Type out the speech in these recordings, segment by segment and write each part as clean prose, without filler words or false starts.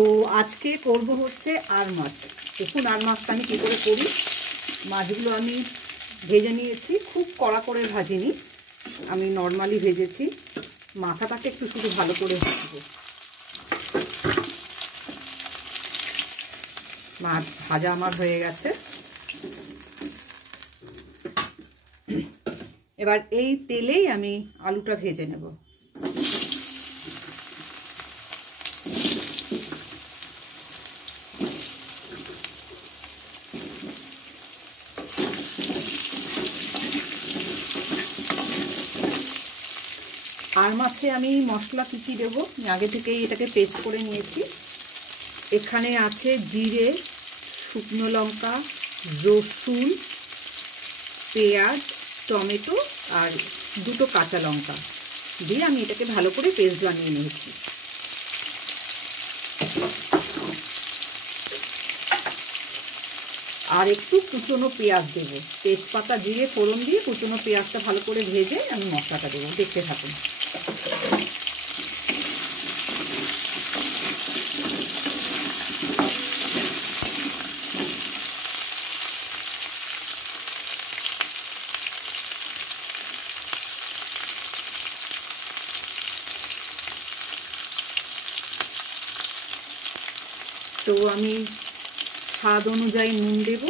তো আজকে করব হচ্ছে আর মাছ। দেখুন আর মাছটা আমি কী করে করি। মাছগুলো আমি ভেজে নিয়েছি, খুব কড়া করে ভাজিনি, আমি নর্মালি ভেজেছি। মাথাটাকে একটু শুধু ভালো করে ভাজবো। মাছ ভাজা আমার হয়ে গেছে। এবার এই তেলেই আমি আলুটা ভেজে নেব। আর মাছে আমি মশলা কী দেবো, আমি আগে থেকেই এটাকে পেস্ট করে নিয়েছি। এখানে আছে জিরে, শুকনো লঙ্কা, রসুন, পেঁয়াজ, টমেটো আর দুটো কাঁচা লঙ্কা দিয়ে আমি এটাকে ভালো করে পেস্ট বানিয়ে নিয়েছি। আর একটু কুচনো পেঁয়াজ দেবো, তেজপাতা জিরে ফোড়ন দিয়ে কুচনো পেঁয়াজটা ভালো করে ভেজে আমি মশলাটা দেবো। দেখতে থাকুন। তো আমি স্বাদ অনুযায়ী নুন দেব,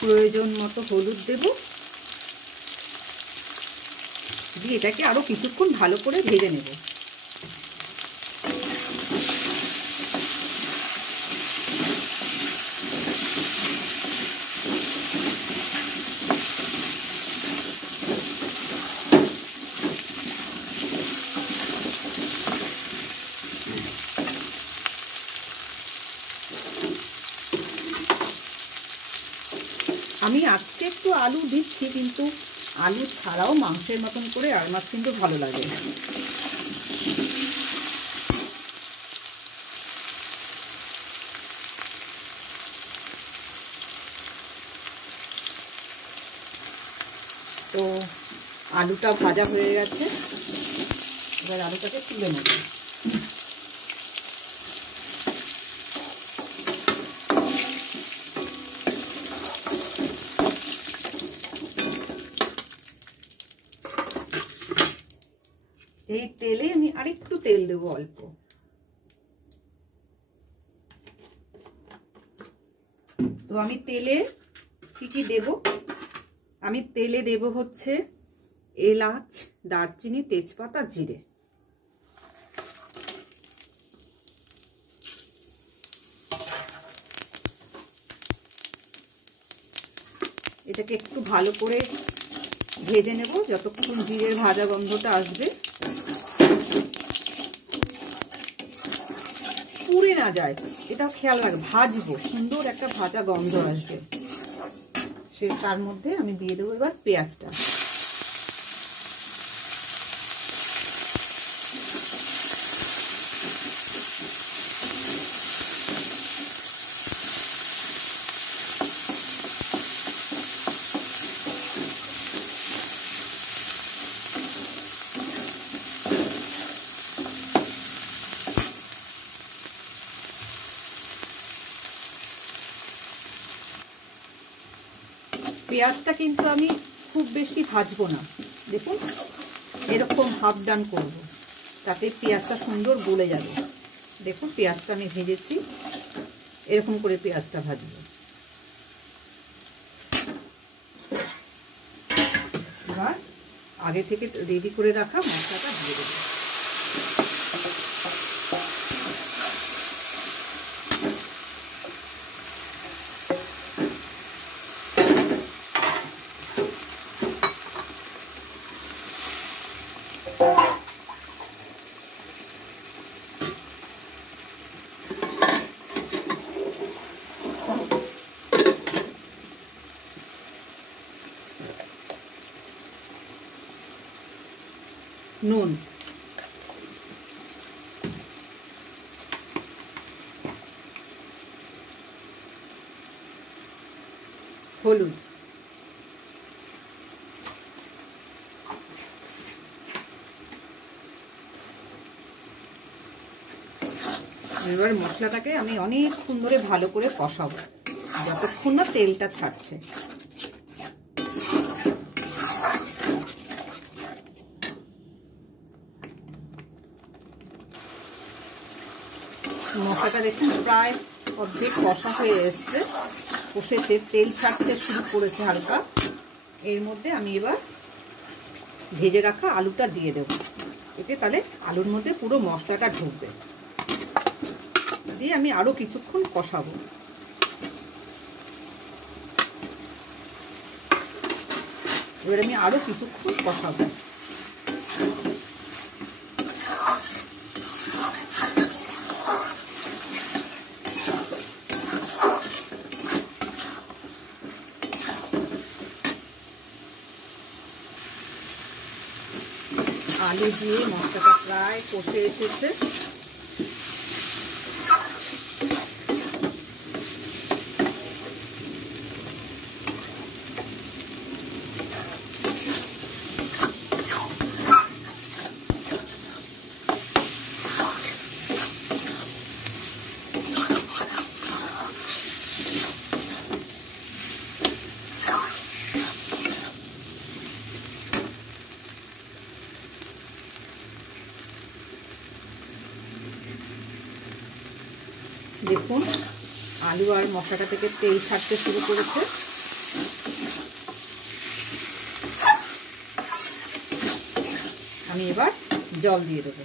প্রয়োজন মতো হলুদ দেব, দিয়ে এটাকে আরো কিছুক্ষণ ভালো করে ভেজে নেব। আমি আজকে একটু আলু দিচ্ছি, কিন্তু আলু ছাড়াও মাংসের মতন করে আর মাছ কিন্তু ভালো লাগে। তো আলুটা ভাজা হয়ে গেছে, এবার আলুটাকে তুলে নেব। এই তেলে আমি আরেকটু তেল দেবো, অল্প। তো আমি তেলে কি দেব, আমি তেলে দেব হচ্ছে এলাচ, দারচিনি, তেজপাতা, জিরে। এটাকে একটু ভালো করে ভেজে নেব যতক্ষণ জিরের ভাজা গন্ধটা আসবে, পুড়ে না যায় এটাও খেয়াল রাখবো। ভাজবো, সুন্দর একটা ভাজা গন্ধ আসবে। তার মধ্যে আমি দিয়ে দেবো এবার পেঁয়াজটা। পেঁয়াজটা কিন্তু আমি খুব বেশি ভাজবো না, দেখুন এরকম হাফ ডান করব, তাতে পেঁয়াজটা সুন্দর গলে যাবে। দেখুন পেঁয়াজটা আমি ভেজেছি, এরকম করে পেঁয়াজটা ভাজবো। এবার আগে থেকে রেডি করে রাখা মশলাটা দিয়ে দেবো। নুন, হলুদ, এবার মশলাটাকে আমি অনেকক্ষণ ধরে ভালো করে কষাবো, যতক্ষণ না তেলটা ছাড়ছে। মশলাটা দেখুন প্রায় অর্ধেক কষা হয়ে এসছে, কষেছে, তেল ছাড়তে শুরু করেছে হালকা। এর মধ্যে আমি এবার ভেজে রাখা আলুটা দিয়ে দেবো, এতে তাহলে আলুর মধ্যে পুরো মশলাটা ঢুকবে। দিয়ে আমি আরও কিছুক্ষণ কষাবো। এবার আমি আরও কিছুক্ষণ কষাবো। আলু দিয়ে মশলাটা প্রায় কষে এসেছে। দেখুন আলু আর মশলাটা থেকে তেল ছাড়তে শুরু করেছে। আমি এবার জল দিয়ে দেবো।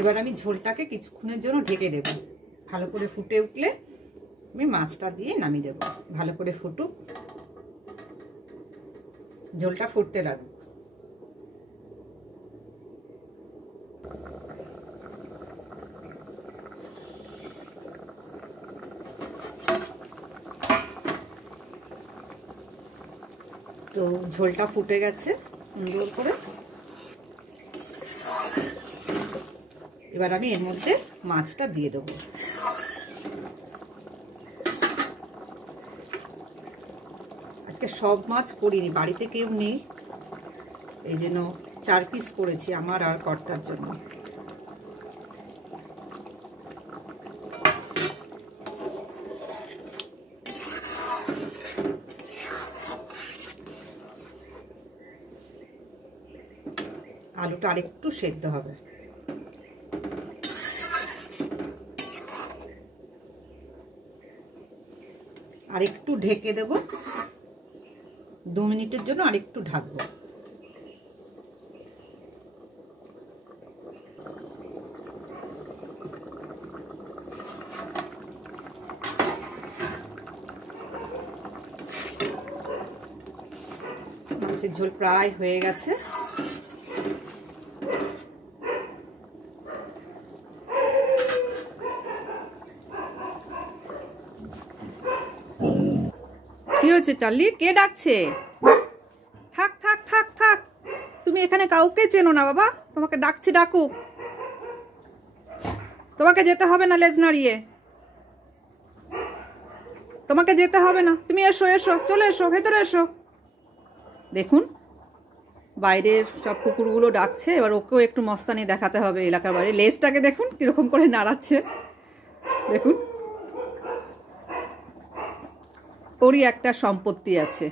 এবার আমি ঝোলটাকে কিছুক্ষণের জন্য ঢেকে দেব। ভালো করে ফুটে উঠলে আমি মাছটা দিয়ে নামিয়ে দেব। ভালো করে ফুটুক, ঝোলটা ফুটতে লাগুক। তো ঝোলটা ফুটে গেছে সুন্দর করে। এবার আমি এর মধ্যে মাছটা দিয়ে দেবো। আজকে সব মাছ করিনি, বাড়িতে কেউ নেই, এই জন্য 4 পিস করেছি আমার আর কর্তার জন্য। আলুটা আরেকটু সেদ্ধ হবে। আরেকটু ঢেকে দেব, 2 মিনিটের জন্য আরেকটু ঢাকবো। মাছের ঝোল প্রায় হয়ে গেছে। কি হচ্ছে চার্লি? কে ডাকছে? থাক থাক থাক থাক, তুমি এখানে কাউকে চেনো না বাবা, তোমাকে ডাকছে ডাকুক, তোমাকে যেতে হবে না লেজ নাড়িয়ে, তোমাকে যেতে হবে না, তুমি এসো এসো, চলে এসো, ভেতরে এসো। দেখুন বাইরের সব কুকুরগুলো ডাকছে, এবার ওকেও একটু মস্তানি দেখাতে হবে এলাকার বাইরে। লেজটাকে দেখুন কিরকম করে নাড়াচ্ছে, দেখুন ওরই একটা সম্পত্তি আছে।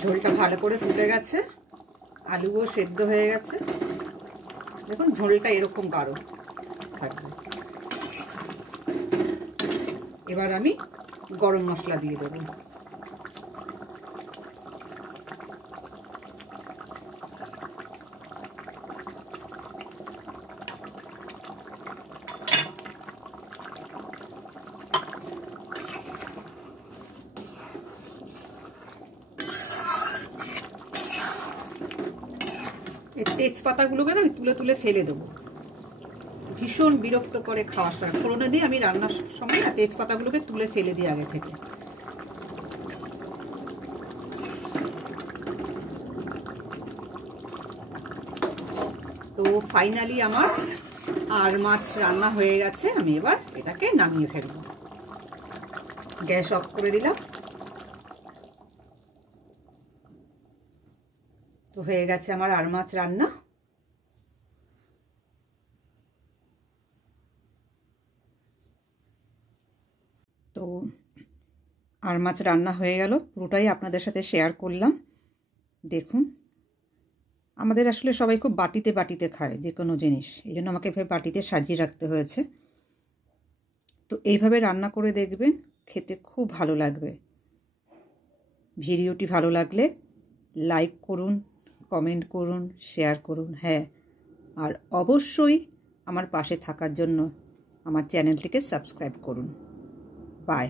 ঝোলটা ভালো করে ফুটে গেছে, আলুও সেদ্ধ হয়ে গেছে। দেখুন ঝোলটা এরকম গাঢ় থাকবে। এবার আমি গরম মশলা দিয়ে দেবো। এই তেজপাতাগুলোকে না আমি তুলে তুলে ফেলে দেবো, ভীষণ বিরক্ত করে খাওয়ার সময়। ফোড়নে দিয়ে আমি রান্নার সময় না তেজপাতাগুলোকে তুলে ফেলে দিই আগে থেকে। তো ফাইনালি আমার আর মাছ রান্না হয়ে গেছে। আমি এবার এটাকে নামিয়ে ফেলবো। গ্যাস অফ করে দিলাম। তো হয়ে গেছে আমার আর মাছ রান্না। তো আর মাছ রান্না হয়ে গেল, পুরোটাই আপনাদের সাথে শেয়ার করলাম। দেখুন, আমাদের আসলে সবাই খুব বাটিতে বাটিতে খায় যে কোনো জিনিস, এই জন্য আমাকে এভাবে বাটিতে সাজিয়ে রাখতে হয়েছে। তো এইভাবে রান্না করে দেখবেন, খেতে খুব ভালো লাগবে। ভিডিওটি ভালো লাগলে লাইক করুন, কমেন্ট করুন, শেয়ার করুন। হ্যাঁ, আর অবশ্যই আমার পাশে থাকার জন্য আমার চ্যানেলটিকে সাবস্ক্রাইব করুন। বাই।